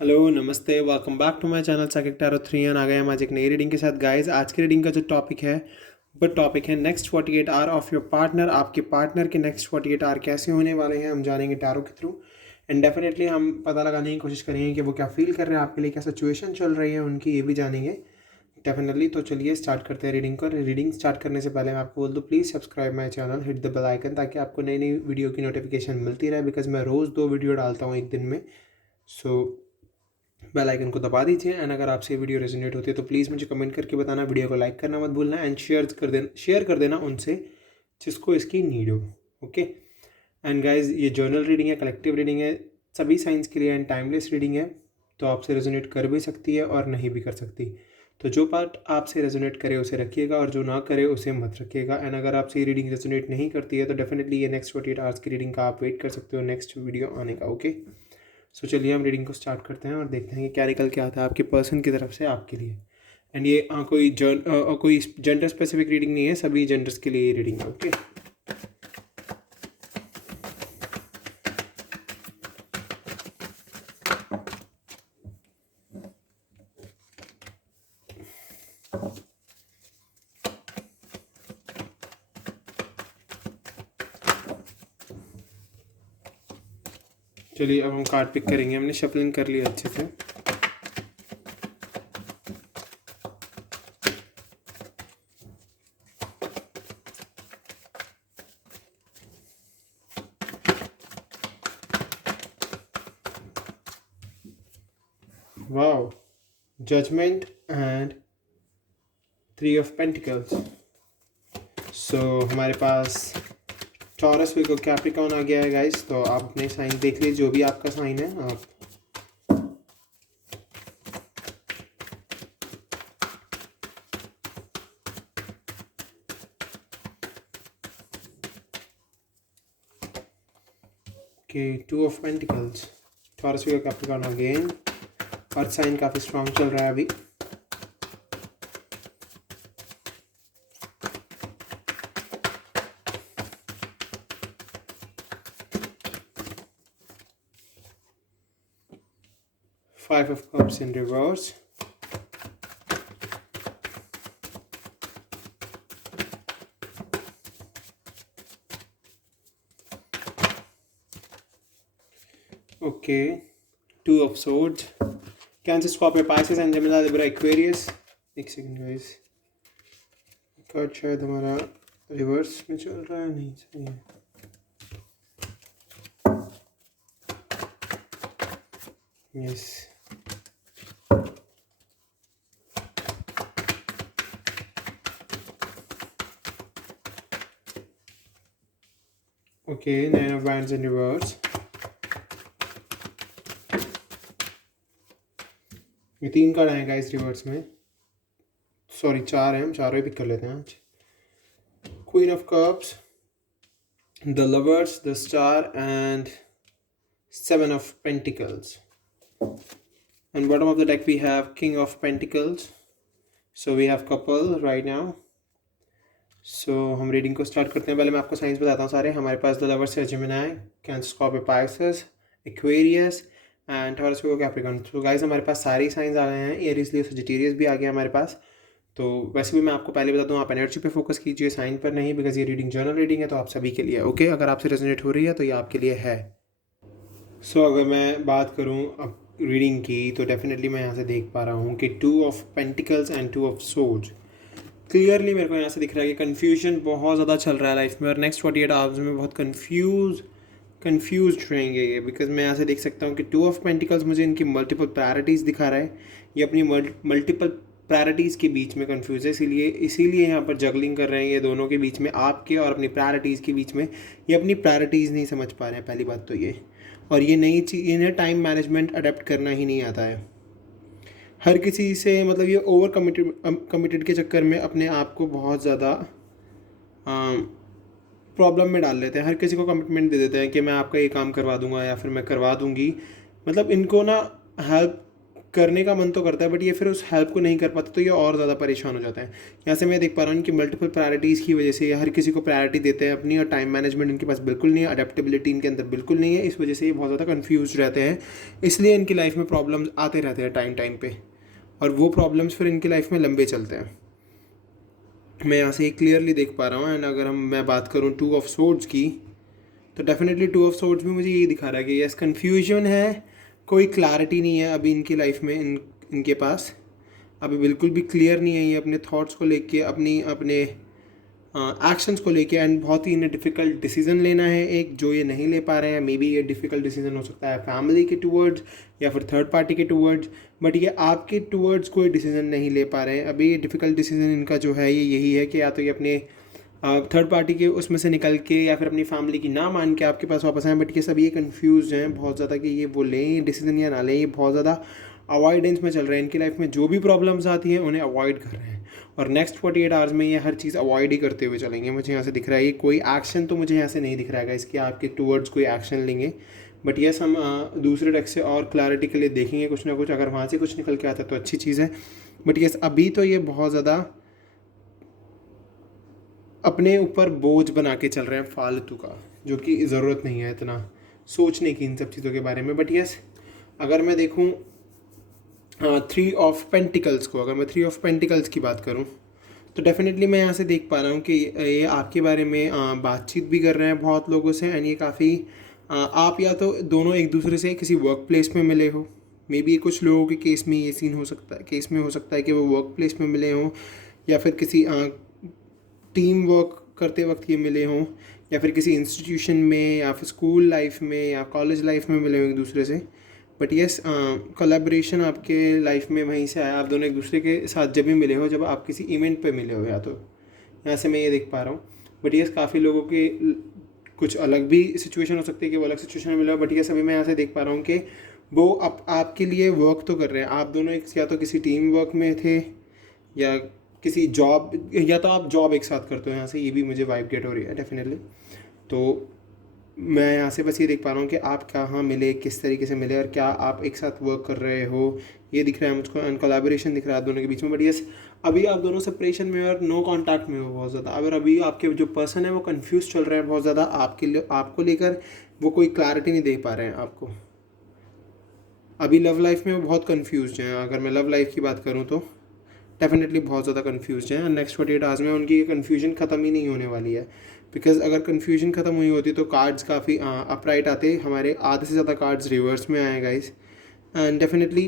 Hello नमस्ते, welcome back to my channel Saqib tarot 3 आ गए हम आज एक नई रीडिंग के साथ। गाइस, आज की रीडिंग का जो टॉपिक है next 48 hour of your partner. आपके पार्टनर के नेक्स्ट 48 आवर कैसे होने वाले हैं हम जानेंगे टैरो के थ्रू। एंड डेफिनेटली हम पता लगाने की कोशिश करेंगे कि वो क्या फील कर रहे हैं आपके लिए, क्या सिचुएशन चल रही है उनकी, ये भी जानेंगे डेफिनेटली। तो चलिए स्टार्ट करते हैं रीडिंग को। रीडिंग स्टार्ट करने से पहले मैं आपको बोल दूँ, please subscribe my channel, hit the bell icon, ताकि आपको नई नई वीडियो की नोटिफिकेशन मिलती रहे। बिकॉज मैं रोज़ 2 वीडियो डालता हूँ एक दिन में। सो बेल आइकन को दबा दीजिए। एंड अगर आपसे वीडियो रेजोनेट होती है तो प्लीज़ मुझे कमेंट करके बताना, वीडियो को लाइक करना मत भूलना, एंड शेयर कर देना उनसे जिसको इसकी नीड हो। ओके। एंड गाइज, ये जर्नल रीडिंग है, कलेक्टिव रीडिंग है, सभी साइंस के लिए एंड टाइमलेस रीडिंग है। तो आपसे रेजोनेट कर भी सकती है और नहीं भी कर सकती। तो जो पार्ट आपसे रेजोनेट करे उसे रखिएगा और जो ना करे उसे मत रखिएगा। एंड अगर आपसे ये रीडिंग रेजोनेट नहीं करती है तो डेफिनेटली ये नेक्स्ट 48 आवर्स की रीडिंग का आप वेट कर सकते हो नेक्स्ट वीडियो आने का। ओके। सो चलिए हम रीडिंग को स्टार्ट करते हैं और देखते हैं कि क्या निकल के आता है आपके पर्सन की तरफ से आपके लिए। एंड ये कोई जेंडर स्पेसिफिक रीडिंग नहीं है, सभी जेंडर्स के लिए ये रीडिंग है। ओके। चलिए अब हम कार्ड पिक करेंगे। हमने शफलिंग कर लिया अच्छे से। Wow, judgement and 3 of pentacles. So हमारे पास टॉरस, वीगो, कैप्रिकॉर्न आ गया है गाइस। तो आप अपने साइन देख लीजिए, जो भी आपका साइन है आप। Okay, 2 of pentacles, Taurus, Virgo, Capricorn again. Earth sign काफ़ी स्ट्रांग चल रहा है अभी। Five of Cups in reverse. Okay. 2 of Swords. Cancer, Scorpio, Pisces and Gemini, Libra, Aquarius. एक सेकंड गाइस, कार्ड शायद हमारा रिवर्स में चल रहा है। नहीं सही है। Yes. Okay, 9 of Wands in reverse. ये 3 कार्ड आए गाइस रिवर्स में, सॉरी 4 हैं, हम चारों ही पिक कर लेते हैं आज। Queen of cups, the lovers, the star and 7 of Pentacles. And bottom of the deck we have King of Pentacles. So we have couple right now. So हम reading को स्टार्ट करते हैं। पहले मैं आपको साइंस बताता हूँ सारे। हमारे पास द लवर्स है Gemini, Cancer, Scorpio, Pisces, Aquarius and Taurus, Virgo, Capricorn. तो गाइस हमारे पास सारे ही साइंस आ गए हैं। एरीज, लियो, सजिटेरियस भी आ गया हमारे पास। तो वैसे भी मैं आपको पहले बता दूँ, आप एनर्जी पे फोकस कीजिए, साइन पर नहीं, बिकॉज ये रीडिंग जर्नल रीडिंग है तो आप सभी के लिए। ओके, अगर आपसे रेजोनेट हो रही है तो ये आपके लिए है। सो अगर मैं बात करूँ अब रीडिंग की, तो डेफिनेटली मैं यहाँ से देख पा रहा हूँ कि 2 of Pentacles and 2 of Swords। Clearly मेरे को यहाँ से दिख रहा है कि कन्फ्यूजन बहुत ज़्यादा चल रहा है लाइफ में, और नेक्स्ट 48 आवर्स में बहुत कन्फ्यूज रहेंगे ये। बिकॉज मैं यहाँ से देख सकता हूँ कि 2 of Pentacles मुझे इनकी मल्टीपल प्रायोरिटीज़ दिखा रहा है। ये अपनी मल्टीपल प्रायोरिटीज़ के बीच में कन्फ्यूज है, इसीलिए यहाँ पर जगलिंग कर रहे हैं ये दोनों के बीच में, आपके और अपनी प्रायोरिटीज़ के बीच में। ये अपनी प्रायोरिटीज़ नहीं समझ पा रहे हैं, पहली बात तो ये। और ये नई चीज़, इन्हें टाइम मैनेजमेंट अडेप्ट करना ही नहीं आता है। हर किसी से मतलब ये ओवर कमिटेड के चक्कर में अपने आप को बहुत ज़्यादा प्रॉब्लम में डाल लेते हैं। हर किसी को कमिटमेंट दे देते हैं कि मैं आपका ये काम करवा दूंगा या फिर मैं करवा दूंगी। मतलब इनको ना हेल्प करने का मन तो करता है बट ये फिर उस हेल्प को नहीं कर पाता, तो ये और ज़्यादा परेशान हो जाता है। यहाँ से मैं देख पा रहा हूँ कि मल्टीपल प्रायोरिटीज़ की वजह से ये हर किसी को प्रायोरिटी देते हैं अपनी, और टाइम मैनेजमेंट इनके पास बिल्कुल नहीं है, अडेप्टेबिलिटी इनके अंदर बिल्कुल नहीं है। इस वजह से ये बहुत ज़्यादा कन्फ्यूज रहते हैं, इसलिए इनकी लाइफ में प्रॉब्लम्स आते रहते हैं टाइम टाइम पे, और वो प्रॉब्लम्स फिर इनकी लाइफ में लंबे चलते हैं। मैं यहाँ से क्लियरली देख पा रहा हूँ। एंड अगर मैं बात करूँ टू ऑफ सोर्ड्स की, तो डेफिनेटली टू ऑफ सोर्ड्स भी मुझे यही दिखा रहा है कि यस कन्फ्यूजन है, कोई क्लैरिटी नहीं है अभी इनकी लाइफ में, इनके पास अभी बिल्कुल भी क्लियर नहीं है ये अपने थॉट्स को लेके, अपने एक्शंस को लेके। एंड बहुत ही इन्हें डिफ़िकल्ट डिसीजन लेना है एक, जो ये नहीं ले पा रहे हैं। मे बी ये डिफ़िकल्ट डिसीजन हो सकता है फैमिली के टूवर्ड्स या फिर थर्ड पार्टी के टूवर्ड्स, बट ये आपके टूवर्ड्स कोई डिसीजन नहीं ले पा रहे हैं अभी। ये डिफ़िकल्ट डिसीजन इनका जो है ये यही है कि या तो ये अपने थर्ड पार्टी के उसमें से निकल के या फिर अपनी फैमिली की ना मान के आपके पास वापस आएँ, बट ये सब ये कन्फ्यूज़ हैं बहुत ज़्यादा कि ये वो लें डिसीजन या ना लें। ये बहुत ज़्यादा अवॉइडेंस में चल रहे हैं, इनकी लाइफ में जो भी प्रॉब्लम्स आती हैं उन्हें अवॉइड कर रहे हैं, और नेक्स्ट 48 आवर्स में ये हर चीज़ अवॉइड ही करते हुए चलेंगे। मुझे यहाँ से दिख रहा है ये कोई एक्शन तो मुझे यहाँ से नहीं दिख रहा है इसकी आपके टूवर्ड्स कोई एक्शन लेंगे, बट यस हम दूसरे डेस्क से और क्लैरिटी के लिए देखेंगे कुछ ना कुछ, अगर वहाँ से कुछ निकल के आता है तो अच्छी चीज़ है। बट यस अभी तो ये बहुत ज़्यादा अपने ऊपर बोझ बना के चल रहे हैं फालतू का, जो कि ज़रूरत नहीं है इतना सोचने की इन सब चीज़ों के बारे में। बट यस अगर मैं देखूँ थ्री ऑफ पेंटिकल्स को, अगर मैं थ्री ऑफ पेंटिकल्स की बात करूं, तो डेफिनेटली मैं यहाँ से देख पा रहा हूँ कि ये आपके बारे में बातचीत भी कर रहे हैं बहुत लोगों से। एंड ये काफ़ी आप या तो दोनों एक दूसरे से किसी वर्क प्लेस में मिले हो, मे बी कुछ लोगों के केस में ये सीन हो सकता है, केस में हो सकता है कि वो वर्क प्लेस में मिले हों, या फिर किसी टीम वर्क करते वक्त ये मिले हों, या फिर किसी इंस्टीट्यूशन में या फिर स्कूल लाइफ में या कॉलेज लाइफ में मिले हों एक दूसरे से। बट येस कोलैबोरेशन आपके लाइफ में वहीं से आया, आप दोनों एक दूसरे के साथ जब भी मिले हो, जब आप किसी इवेंट पे मिले हो, या तो यहाँ से मैं ये देख पा रहा हूँ। बट येस काफ़ी लोगों के कुछ अलग भी सिचुएशन हो सकती है कि वो अलग सिचुएशन में मिले हो, बट येस अभी मैं यहाँ से देख पा रहा हूँ कि वो आपके लिए वर्क तो कर रहे हैं। आप दोनों एक या तो किसी टीम वर्क में थे या किसी जॉब, या तो आप जॉब एक साथ करते हो, यहाँ से ये भी मुझे वाइब गेट हो रही है डेफिनेटली। तो मैं यहाँ से बस ये देख पा रहा हूँ कि आप कहाँ मिले, किस तरीके से मिले, और क्या आप एक साथ वर्क कर रहे हो, ये दिख रहा है मुझको। एंड कोलैबोरेशन दिख रहा है दोनों के बीच में। बट यस अभी आप दोनों सेपरेशन में और नो कांटेक्ट में हो बहुत ज़्यादा। अगर अभी आपके जो पर्सन है वो कंफ्यूज चल रहे हैं बहुत ज़्यादा आपके लिए, आपको लेकर वो कोई क्लैरिटी नहीं दे पा रहे हैं आपको। अभी लव लाइफ में वो बहुत कन्फ्यूज हैं। अगर मैं लव लाइफ की बात करूँ तो डेफिनेटली बहुत ज़्यादा कन्फ्यूज हैं। नेक्स्ट 48 आवर्स में उनकी ये कन्फ्यूजन ख़त्म ही नहीं होने वाली है, बिकॉज अगर कन्फ्यूजन ख़त्म हुई होती तो कार्ड्स काफ़ी अपराइट आते, हमारे आधे से ज़्यादा कार्ड्स रिवर्स में आए गाइस। एंड डेफिनेटली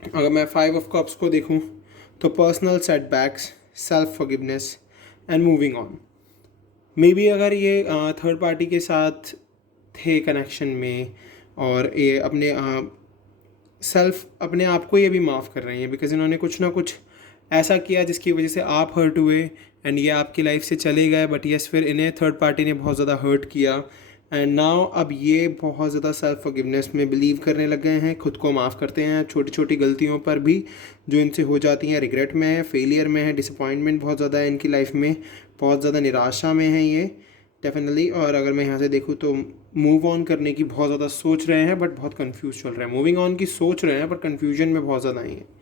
अगर मैं 5 ऑफ कप्स को देखूं तो personal setbacks, self forgiveness and moving on. May be अगर ये थर्ड पार्टी के साथ थे कनेक्शन में, और ये अपने अपने आप को ये भी माफ़ कर रही हैं, बिकॉज इन्होंने कुछ ना कुछ ऐसा किया जिसकी वजह से आप हर्ट हुए एंड ये आपकी लाइफ से चले गए। बट यस फिर इन्हें थर्ड पार्टी ने बहुत ज़्यादा हर्ट किया, एंड नाउ अब ये बहुत ज़्यादा सेल्फ फॉरगिवनेस में बिलीव करने लग गए हैं, खुद को माफ़ करते हैं छोटी छोटी गलतियों पर भी जो इनसे हो जाती हैं। रिग्रेट में है, फेलियर में है, डिसअपॉइंटमेंट बहुत ज़्यादा है इनकी लाइफ में, बहुत ज़्यादा निराशा में है ये डेफिनेटली। और अगर मैं यहाँ से देखूँ तो मूव ऑन करने की बहुत ज़्यादा सोच रहे हैं, बट बहुत कंफ्यूज चल रहे हैं। मूविंग ऑन की सोच रहे हैं, बट कन्फ्यूजन में बहुत ज़्यादा ही है।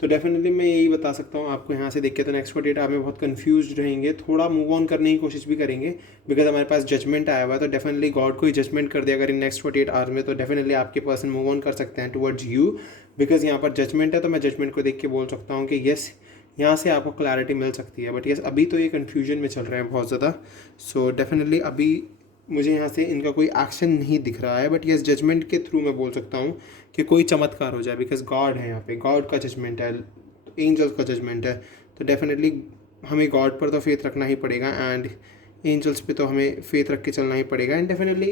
तो डेफिनेटली मैं यही बता सकता हूँ आपको यहाँ से देख के, तो नेक्स्ट 48 आवर में बहुत कंफ्यूज रहेंगे, थोड़ा मूव ऑन करने की कोशिश भी करेंगे, बिकॉज हमारे पास जजमेंट आया हुआ है। तो डेफिनेटली गॉड को ही जजमेंट कर दिया अगर इन नेक्स्ट 48 आवर में, तो डेफिनेटली आपके पर्सन मूव ऑन कर सकते हैं टुवर्ड्स यू, बिकॉज यहाँ पर जजमेंट है। तो मैं जजमेंट को देख के बोल सकता हूँ कि येस यहाँ से आपको क्लैरिटी मिल सकती है। बट यस अभी तो ये कन्फ्यूजन में चल रहे हैं बहुत ज़्यादा। सो डेफिनेटली अभी मुझे यहाँ से इनका कोई एक्शन नहीं दिख रहा है, बट यस जजमेंट के थ्रू मैं बोल सकता हूँ कि कोई चमत्कार हो जाए, बिकॉज गॉड है यहाँ पे, गॉड का जजमेंट है, एंजल्स का जजमेंट है। तो डेफिनेटली हमें गॉड पर तो फेथ रखना ही पड़ेगा, एंड एंजल्स पे तो हमें फेथ रख के चलना ही पड़ेगा। And definitely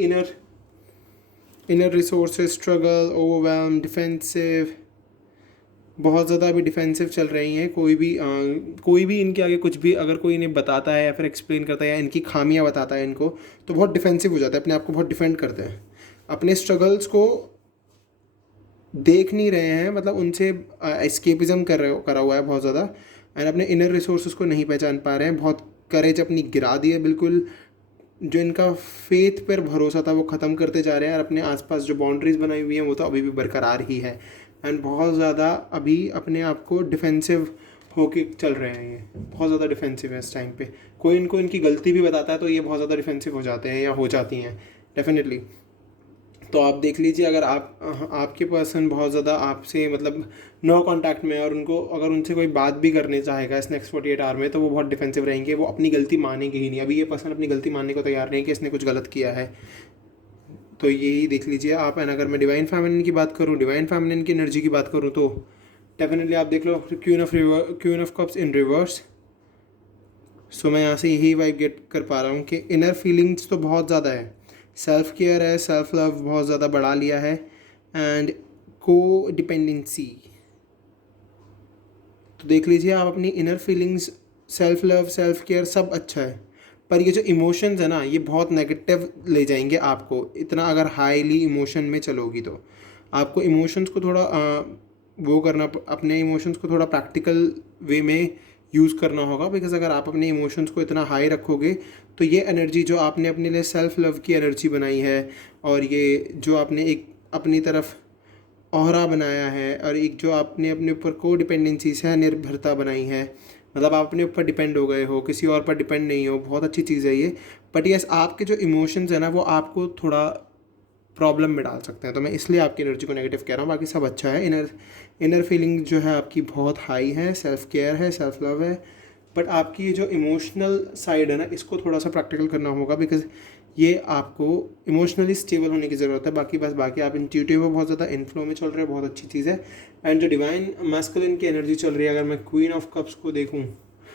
inner resources struggle, overwhelm, defensive, बहुत ज़्यादा अभी डिफेंसिव चल रही हैं। कोई भी इनके आगे कुछ भी अगर कोई इन्हें बताता है या फिर एक्सप्लेन करता है या इनकी खामियां बताता है इनको, तो बहुत डिफेंसिव हो जाता है, अपने आप को बहुत डिफेंड करते हैं, अपने स्ट्रगल्स को देख नहीं रहे हैं, मतलब उनसे एस्केपिज्म करा हुआ है बहुत ज़्यादा, एंड अपने इनर रिसोर्सेज को नहीं पहचान पा रहे हैं, बहुत करेज अपनी गिरा दी है बिल्कुल। जो इनका फेथ पर भरोसा था वो ख़त्म करते जा रहे हैं, और अपने आसपास जो बाउंड्रीज बनाई हुई हैं वो तो अभी भी बरकरार ही है। एंड बहुत ज़्यादा अभी अपने आप को डिफेंसिव होके चल रहे हैं। ये बहुत ज़्यादा डिफेंसिव है इस टाइम पे। कोई इनको इनकी गलती भी बताता है तो ये बहुत ज़्यादा डिफेंसिव हो जाते हैं या हो जाती हैं डेफिनेटली। तो आप देख लीजिए, अगर आपके पर्सन बहुत ज़्यादा आपसे मतलब नो कांटेक्ट में है और उनको अगर उनसे कोई बात भी करने चाहेगा इस नेक्स्ट 48 आवर में तो वो बहुत डिफेंसिव रहेंगे, वो अपनी गलती मानेंगे ही नहीं। अभी ये पर्सन अपनी गलती मानने को तैयार नहीं कि इसने कुछ गलत किया है। तो यही देख लीजिए आप। एंड अगर मैं डिवाइन फेमिनिन की बात करूँ, डिवाइन फेमिनिन की एनर्जी की बात करूँ तो डेफिनेटली आप देख लो queen of cups in reverse. So मैं यहाँ से यही वाइब गेट कर पा रहा हूँ कि इनर फीलिंग्स तो बहुत ज़्यादा है, सेल्फ केयर है, सेल्फ लव बहुत ज़्यादा बढ़ा लिया है, एंड को डिपेंडेंसी। तो देख लीजिए आप अपनी inner feelings, self love, self care सब अच्छा है, पर ये जो इमोशंस है ना ये बहुत नेगेटिव ले जाएंगे आपको। इतना अगर हाईली इमोशन में चलोगी तो आपको इमोशंस को थोड़ा वो करना, अपने इमोशंस को थोड़ा प्रैक्टिकल वे में यूज़ करना होगा। बिकॉज अगर आप अपने इमोशंस को इतना हाई रखोगे तो ये एनर्जी जो आपने अपने लिए सेल्फ लव की एनर्जी बनाई है और ये जो आपने एक अपनी तरफ औहरा बनाया है और एक जो आपने अपने ऊपर को डिपेंडेंसी से निर्भरता बनाई है, मतलब आप अपने ऊपर डिपेंड हो गए हो, किसी और पर डिपेंड नहीं हो, बहुत अच्छी चीज़ है ये। बट यस, आपके जो इमोशंस है ना वो आपको थोड़ा प्रॉब्लम में डाल सकते हैं। तो मैं इसलिए आपकी एनर्जी को नेगेटिव कह रहा हूँ, बाकी सब अच्छा है। इनर फीलिंग जो है आपकी बहुत हाई है, सेल्फ केयर है, सेल्फ लव है। बट आपकी ये जो इमोशनल साइड है ना इसको थोड़ा सा प्रैक्टिकल करना होगा, बिकॉज ये आपको इमोशनली स्टेबल होने की ज़रूरत है। बाकी आप इंट्यूटिव हो, बहुत ज़्यादा इनफ्लो में चल रहे हैं, बहुत अच्छी चीज़ है। एंड जो डिवाइन मैस्कुलिन की एनर्जी चल रही है, अगर मैं क्वीन ऑफ कप्स को देखूँ,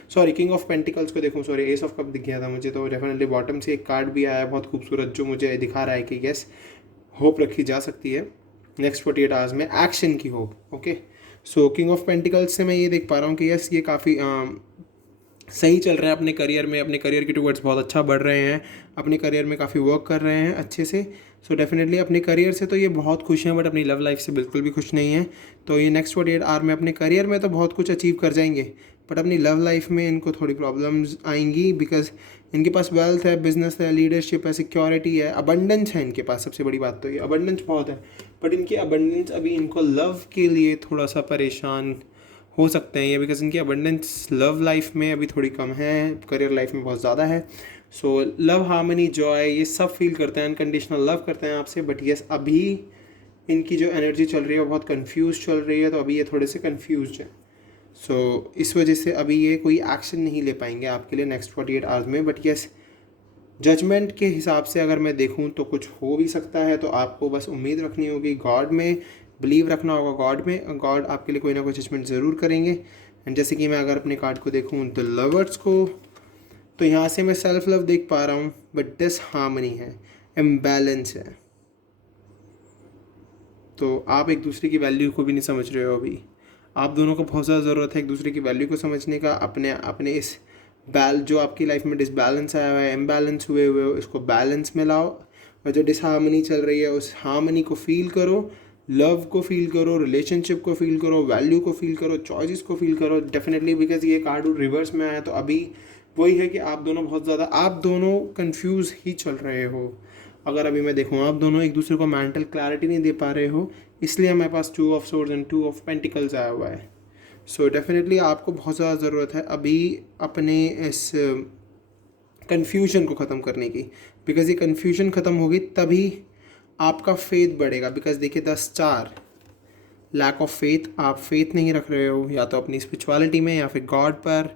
सॉरी किंग ऑफ पेंटिकल्स को देखूँ, सॉरी एस ऑफ कप दिख गया था मुझे, तो डेफिनेटली बॉटम से एक कार्ड भी आया है बहुत खूबसूरत जो मुझे दिखा रहा है कि यस, होप रखी जा सकती है नेक्स्ट 48 आवर्स में, एक्शन की hope. Okay, so king of pentacles से मैं ये देख पा रहा हूँ कि यस ये काफ़ी सही चल रहे हैं अपने करियर में, अपने करियर के टुवर्ड्स बहुत अच्छा बढ़ रहे हैं, अपने करियर में काफ़ी वर्क कर रहे हैं अच्छे से। सो डेफिनेटली अपने करियर से तो ये बहुत खुश हैं, बट अपनी लव लाइफ से बिल्कुल भी खुश नहीं हैं। तो ये नेक्स्ट 48 आवर में अपने करियर में तो बहुत कुछ अचीव कर जाएंगे, बट अपनी लव लाइफ में इनको थोड़ी प्रॉब्लम्स आएंगी। बिकॉज इनके पास वेल्थ है, बिजनेस है, लीडरशिप है, सिक्योरिटी है, अबंडेंस है इनके पास। सबसे बड़ी बात तो ये अबंडेंस बहुत है, बट इनकी अबंडेंस अभी इनको लव के लिए थोड़ा सा परेशान हो सकते हैं ये, बिकॉज इनकी अबंडेंस लव लाइफ में अभी थोड़ी कम है, करियर लाइफ में बहुत ज़्यादा है। सो लव, हार्मनी, जॉय ये सब फील करते हैं, अनकंडीशनल लव करते हैं आपसे। बट यस, अभी इनकी जो एनर्जी चल रही है वो बहुत कंफ्यूज चल रही है, तो अभी ये थोड़े से कंफ्यूज हैं। सो इस वजह से अभी ये कोई एक्शन नहीं ले पाएंगे आपके लिए नेक्स्ट 48 आवर्स में। बट यस, जजमेंट के हिसाब से अगर मैं देखूं तो कुछ हो भी सकता है। तो आपको बस उम्मीद रखनी होगी, गॉड में बिलीव रखना होगा, गॉड में। गॉड आपके लिए कोई ना कोई जजमेंट ज़रूर करेंगे। एंड जैसे कि मैं अगर अपने कार्ड को देखूं द लवर्स को, तो यहाँ से मैं सेल्फ लव देख पा रहा हूँ, बट डिसहार्मनी है, इम्बैलेंस है। तो आप एक दूसरे की वैल्यू को भी नहीं समझ रहे हो अभी। आप दोनों को बहुत ज़्यादा ज़रूरत है एक दूसरे की वैल्यू को समझने का। अपने अपने इस जो आपकी लाइफ में डिसबैलेंस आया हुआ है, इम्बैलेंस हुए हुए हो, इसको बैलेंस में लाओ। और जो डिसहार्मनी चल रही है उस हार्मनी को फील करो, लव को फील करो, रिलेशनशिप को फील करो, वैल्यू को फील करो, चॉइसेस को फील करो डेफिनेटली। बिकॉज ये कार्ड रिवर्स में आया तो अभी वही है कि आप दोनों कंफ्यूज ही चल रहे हो। अगर अभी मैं देखूँ आप दोनों एक दूसरे को मेंटल क्लैरिटी नहीं दे पा रहे हो, इसलिए हमारे पास 2 of swords and 2 of pentacles आया हुआ है। सो डेफिनेटली आपको बहुत ज़्यादा ज़रूरत है अभी अपने इस कन्फ्यूजन को ख़त्म करने की। बिकॉज ये कन्फ्यूजन ख़त्म होगी तभी आपका फेथ बढ़ेगा। बिकॉज देखिए 10 4 लैक ऑफ फेथ, आप फेथ नहीं रख रहे हो, या तो अपनी स्पिरिचुअलिटी में या फिर गॉड पर,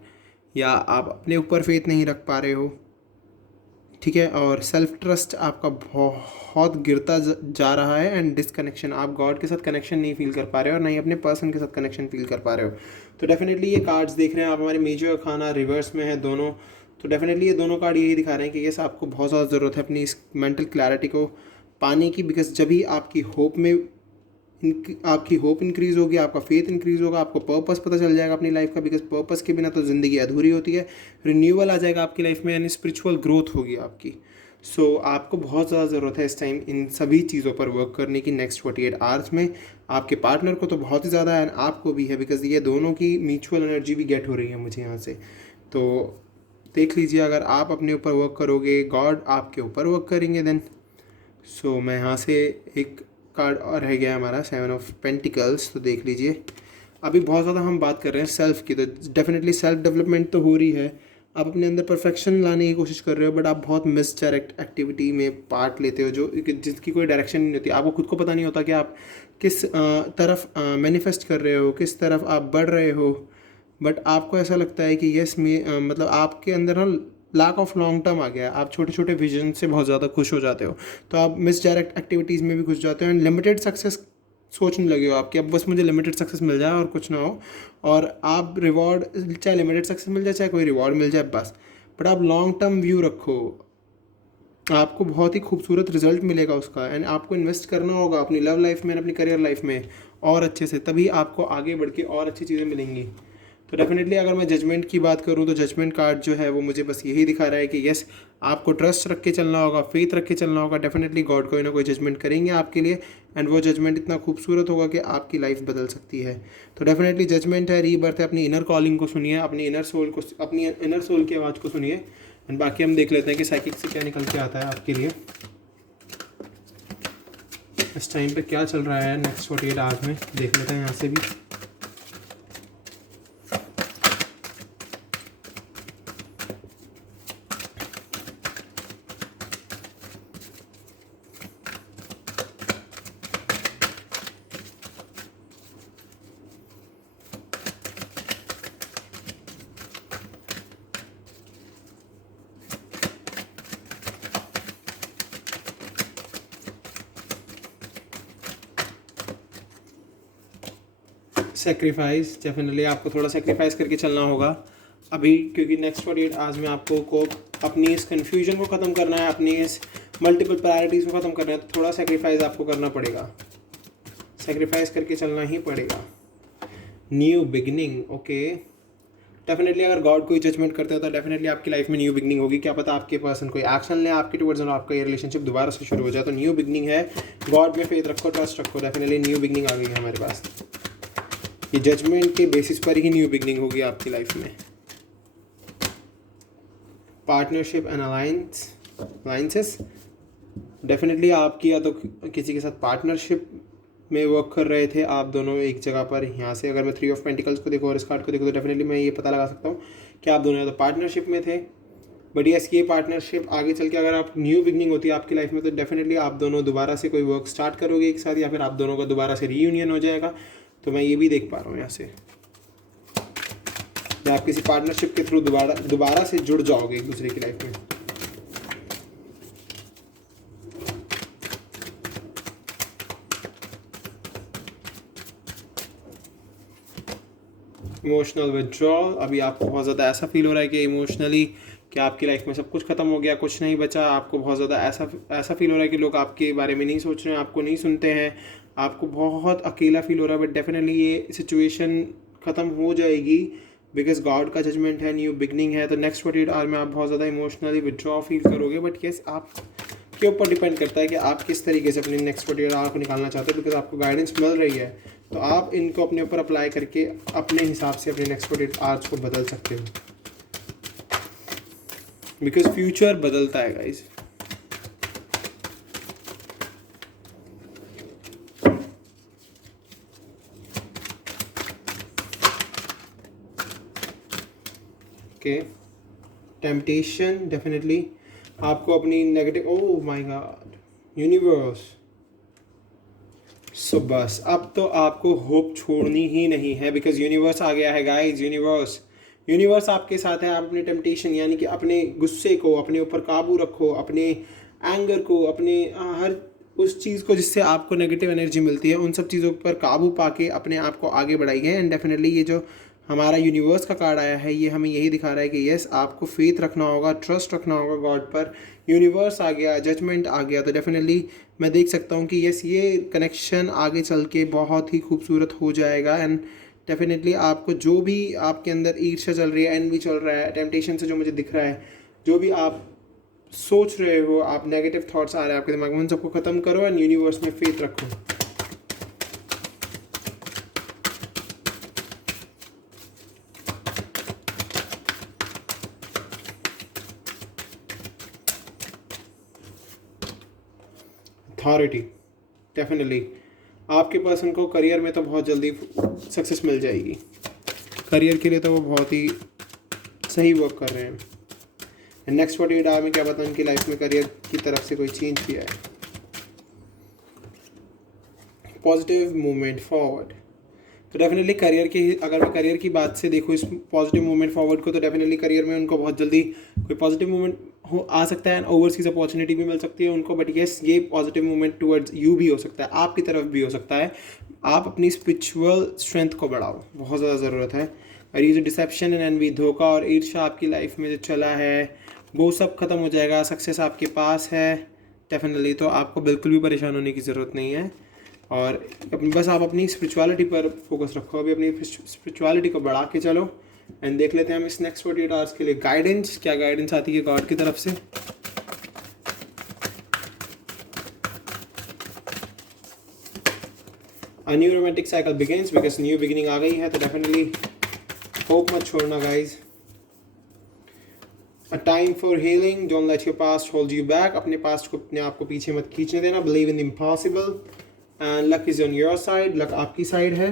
या आप अपने ऊपर फेथ नहीं रख पा रहे हो, ठीक है। और सेल्फ ट्रस्ट आपका बहुत गिरता जा रहा है। एंड डिसकनेक्शन, आप गॉड के साथ कनेक्शन नहीं फील कर पा रहे हो और नहीं अपने पर्सन के साथ कनेक्शन फील कर पा रहे हो। तो डेफिनेटली ये कार्ड्स देख रहे हैं आप, हमारे मेजर खाना रिवर्स में है दोनों। तो डेफिनेटली ये दोनों कार्ड यही दिखा रहे हैं कि यस, आपको बहुत ज़्यादा ज़रूरत है अपनी इस मेंटल क्लैरिटी को पाने की। बिकॉज जब भी आपकी होप इंक्रीज़ होगी, आपका फेथ इंक्रीज़ होगा, आपको पर्पस पता चल जाएगा अपनी लाइफ का। बिकॉज पर्पस के बिना तो ज़िंदगी अधूरी होती है। रिन्यूअल आ जाएगा आपकी लाइफ में, यानी स्पिरिचुअल ग्रोथ होगी आपकी। सो आपको बहुत ज़्यादा ज़रूरत है इस टाइम इन सभी चीज़ों पर वर्क करने की नेक्स्ट 48 आवर्स में। आपके पार्टनर को तो बहुत ही ज़्यादा है, आपको भी है, बिकॉज ये दोनों की म्यूचुअल एनर्जी भी गेट हो रही है मुझे यहाँ से। तो देख लीजिए, अगर आप अपने ऊपर वर्क करोगे, गॉड आपके ऊपर वर्क करेंगे देन। सो मैं यहाँ से एक कार्ड और रह गया है हमारा 7 ऑफ पेंटिकल्स। तो देख लीजिए, अभी बहुत ज़्यादा हम बात कर रहे हैं सेल्फ़ की, तो डेफिनेटली सेल्फ डेवलपमेंट तो हो रही है। आप अपने अंदर परफेक्शन लाने की कोशिश कर रहे हो, बट आप बहुत मिसडायरेक्ट एक्टिविटी में पार्ट लेते हो जो जिसकी कोई डायरेक्शन नहीं होती। आपको खुद को पता नहीं होता कि आप किस तरफ मैनिफेस्ट कर रहे हो, किस तरफ आप बढ़ रहे हो। बट आपको ऐसा लगता है कि यस मैं मतलब आपके अंदर ना लैक ऑफ लॉन्ग टर्म आ गया है। आप छोटे छोटे विजन से बहुत ज़्यादा खुश हो जाते हो, तो आप मिसडायरेक्ट एक्टिविटीज़ में भी घुस जाते हो एंड लिमिटेड सक्सेस सोचने लगे हो आपकी। अब बस मुझे लिमिटेड सक्सेस मिल जाए और कुछ ना हो, और आप रिवॉर्ड, चाहे लिमिटेड सक्सेस मिल जाए चाहे कोई रिवॉर्ड मिल जाए बस, बट आप लॉन्ग टर्म व्यू रखो। आपको बहुत ही खूबसूरत रिजल्ट मिलेगा उसका, एंड आपको इन्वेस्ट करना होगा अपनी लव लाइफ में, अपनी करियर लाइफ में और अच्छे से, तभी आपको आगे बढ़ के और अच्छी चीज़ें मिलेंगी। तो डेफिनेटली अगर मैं जजमेंट की बात करूँ तो जजमेंट कार्ड जो है वो मुझे बस यही दिखा रहा है कि यस आपको ट्रस्ट रख के चलना होगा, फेथ रख के चलना होगा। डेफिनेटली गॉड कोई ना कोई जजमेंट करेंगे आपके लिए, एंड वो जजमेंट इतना खूबसूरत होगा कि आपकी लाइफ बदल सकती है। तो डेफिनेटली जजमेंट है, रीबर्थ है। अपनी इनर कॉलिंग को सुनिए, अपनी इनर सोल को, अपनी इनर सोल की आवाज़ को सुनिए, एंड बाकी हम देख लेते हैं कि साइकिक से क्या निकल के आता है आपके लिए इस टाइम पे क्या चल रहा है नेक्स्ट 48 आवर्स में। देख लेते हैं यहाँ से भी। सेक्रीफाइस, डेफिनेटली आपको थोड़ा सेक्रीफाइस करके चलना होगा अभी, क्योंकि नेक्स्ट 48 आवर्स में आपको अपनी इस कन्फ्यूजन को ख़त्म करना है, अपनी इस मल्टीपल प्रायोरिटीज़ को ख़त्म करना है। तो थोड़ा सेक्रीफाइस आपको करना पड़ेगा, सेक्रीफाइस करके चलना ही पड़ेगा। New beginning, okay. डेफिनेटली अगर गॉड कोई जजमेंट करते हो तो डेफिनेटली आपकी लाइफ में न्यू बिगनिंग होगी। क्या पता आपके पर्सन कोई एक्शन ले आपके टुवर्ड्स और आपका ये रिलेशनशिप दोबारा से शुरू हो जाए। तो न्यू बिगनिंग है, गॉड में फेथ रखो, ट्रस्ट रखो। डेफिनेटली न्यू बिगनिंग आ गई है हमारे पास। ये जजमेंट के बेसिस पर ही न्यू बिगनिंग होगी आपकी लाइफ में। पार्टनरशिप एंड अलायंसेस, डेफिनेटली आपकी या तो किसी के साथ पार्टनरशिप में वर्क कर रहे थे आप दोनों एक जगह पर। यहाँ से अगर मैं 3 ऑफ पेंटिकल्स को देखूँ और इस कार्ड को देखूँ तो डेफिनेटली मैं ये पता लगा सकता हूँ कि आप दोनों या तो पार्टनरशिप में थे। बट यस, ये पार्टनरशिप आगे चल के अगर आप न्यू बिगनिंग होती है आपकी लाइफ में तो डेफिनेटली आप दोनों दोबारा से कोई वर्क स्टार्ट करोगे एक साथ, या फिर आप दोनों का दोबारा से रीयूनियन हो जाएगा। तो मैं ये भी देख पा रहा हूँ यहाँ से, या आप किसी पार्टनरशिप के थ्रू दोबारा से जुड़ जाओगे एक दूसरे की लाइफ में। इमोशनल विथड्रॉल, अभी आपको बहुत ज़्यादा ऐसा फील हो रहा है कि इमोशनली कि आपकी लाइफ में सब कुछ खत्म हो गया, कुछ नहीं बचा। आपको बहुत ज़्यादा ऐसा फील हो रहा है कि लोग आपके बारे में नहीं सोच रहे हैं, आपको नहीं सुनते हैं, आपको बहुत अकेला फील हो रहा है। बट डेफिनेटली ये सिचुएशन ख़त्म हो जाएगी बिकॉज गॉड का जजमेंट है, न्यू बिगनिंग है। तो नेक्स्ट 48 आवर में आप बहुत ज़्यादा इमोशनली विथड्रॉ फील करोगे। बट यस, आप के ऊपर डिपेंड करता है कि आप किस तरीके से अपनी नेक्स्ट 48 आवर को निकालना चाहते हो। बिकॉज आपको गाइडेंस मिल रही है तो आप इनको अपने ऊपर अप्लाई करके अपने हिसाब से अपने नेक्स्ट 48 आवर्स को बदल सकते हो, बिकॉज फ्यूचर बदलता है गाइस। ओके, टेम्पटेशन, डेफिनेटली आपको अपनी negative, oh my God, universe. So बस अब तो आपको होप छोड़नी ही नहीं है बिकॉज यूनिवर्स आ गया है गाइस। यूनिवर्स आपके साथ है। आप अपने टेम्पटेशन यानी कि अपने गुस्से को अपने ऊपर काबू रखो, अपने एंगर को, अपने हर उस चीज़ को जिससे आपको नेगेटिव एनर्जी मिलती है, उन सब चीज़ों पर काबू पाके अपने आप को आगे बढ़ाइए। एंड डेफिनेटली ये जो हमारा यूनिवर्स का कार्ड आया है ये हमें यही दिखा रहा है कि यस आपको फेथ रखना होगा, ट्रस्ट रखना होगा गॉड पर। यूनिवर्स आ गया, जजमेंट आ गया, तो डेफिनेटली मैं देख सकता हूँ कि यस ये कनेक्शन आगे चल के बहुत ही खूबसूरत हो जाएगा। एंड डेफिनेटली आपको जो भी आपके अंदर ईर्ष्या चल रही है, एनवी चल रहा है, टेम्पटेशन से जो मुझे दिख रहा है, जो भी आप सोच रहे हो, आप नेगेटिव थॉट्स आ रहे हैं आपके दिमाग में, उन सबको ख़त्म करो एंड यूनिवर्स में फेथ रखो। अथॉरिटी, डेफिनेटली आपके पर्सन को करियर में तो बहुत जल्दी सक्सेस मिल जाएगी। करियर के लिए तो वो बहुत ही सही वर्क कर रहे हैं। नेक्स्ट 48 आवर में क्या पता उनकी लाइफ में करियर की तरफ से कोई चेंज भी आए। पॉजिटिव मूवमेंट फॉरवर्ड, तो डेफिनेटली करियर की, अगर मैं करियर की बात से देखूँ इस पॉजिटिव मूवमेंट फॉरवर्ड को, तो डेफिनेटली करियर में उनको बहुत जल्दी कोई पॉजिटिव मूवमेंट हो आ सकता है एंड ओवरसीज अपॉर्चुनिटी भी मिल सकती है उनको। बट येस, ये पॉजिटिव मूवमेंट टुवर्ड्स यू भी हो सकता है, आपकी तरफ भी हो सकता है। आप अपनी स्पिरिचुअल स्ट्रेंथ को बढ़ाओ, बहुत ज़्यादा ज़रूरत है। और ये जो डिसेप्शन एंड एनवी, धोखा और ईर्ष्या आपकी लाइफ में जो चला है वो सब खत्म हो जाएगा। सक्सेस आपके पास है डेफिनेटली, तो आपको बिल्कुल भी परेशान होने की ज़रूरत नहीं है। और बस आप अपनी स्पिरिचुअलिटी पर फोकस रखो, अभी अपनी स्पिरिचुअलिटी को बढ़ा के चलो। एंड देख लेते हैं हम इस नेक्स्ट 48 आवर्स के लिए गाइडेंस, क्या गाइडेंस आती है गॉड की तरफ से। A new romantic cycle begins, because new beginning आ गई है, तो डेफिनेटली होप मत छोड़ना guys. A time for healing, don't let your past hold you back, अपने पास्ट को, अपने आप को पीछे मत खींचने देना। Believe in the impossible and luck is on your side, luck आपकी साइड है।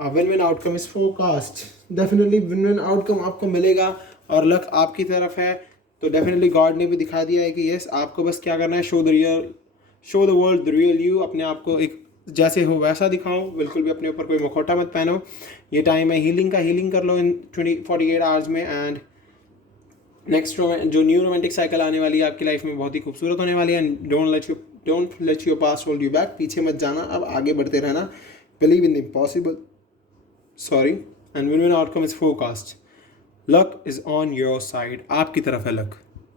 Win win outcome is forecast, definitely win win outcome आपको मिलेगा और लक आपकी तरफ है। तो डेफिनेटली गॉड ने भी दिखा दिया है कि यस, आपको बस क्या करना है, show the world the real you. अपने आप को एक जैसे हो वैसा दिखाओ, बिल्कुल भी अपने ऊपर कोई मुखौटा मत पहनो। ये टाइम है हीलिंग का, हीलिंग कर लो इन 48 आवर्स में। एंड नेक्स्ट जो न्यू रोमांटिक साइकिल आने वाली है आपकी लाइफ में बहुत ही खूबसूरत होने वाली है। And don't let your past hold you back, पीछे मत जाना, अब आगे बढ़ते रहना। Believe in the impossible, sorry, and win win outcome is forecast, luck is on your side, आपकी तरफ है लक।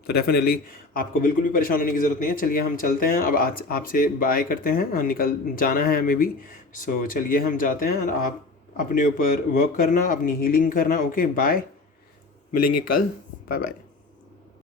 तो डेफिनेटली आपको बिल्कुल भी परेशान होने की ज़रूरत नहीं है। चलिए हम चलते हैं, अब आज आपसे बाय करते हैं और निकल जाना है हमें भी। सो चलिए हम जाते हैं और आप अपने ऊपर वर्क करना, अपनी हीलिंग करना। ओके बाय, मिलेंगे कल, बाय बाय।